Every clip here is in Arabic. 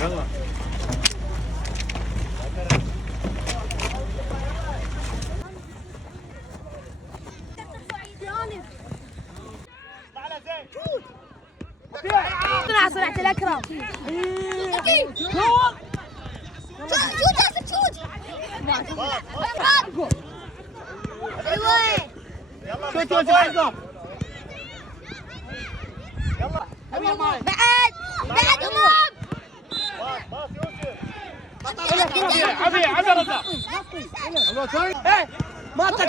يلا انا صنعت الاكرم. شوت شوت شوت شوت حقه يلا بعد بعد امام. باص يوسف عبي رضا ما تقدر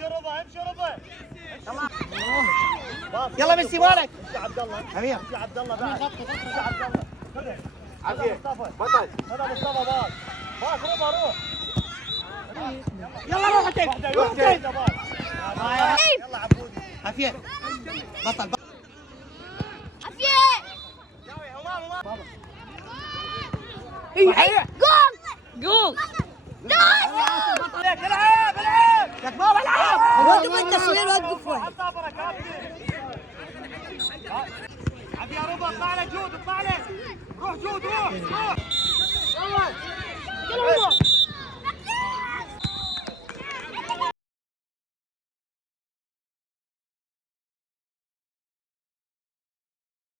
يلا امشي رضا يلا ميسي مالك امشي عبد الله امير امشي عبد الله بعد امشي عبد الله عافية بطل هذا مصطفى باص رضا روح يلا روح انت يلا عبودي عافية بطل جول العب يا بابا العب وقف التصوير وقف عبد يا رضا اطلع له جود اطلع له روح جود روح يلا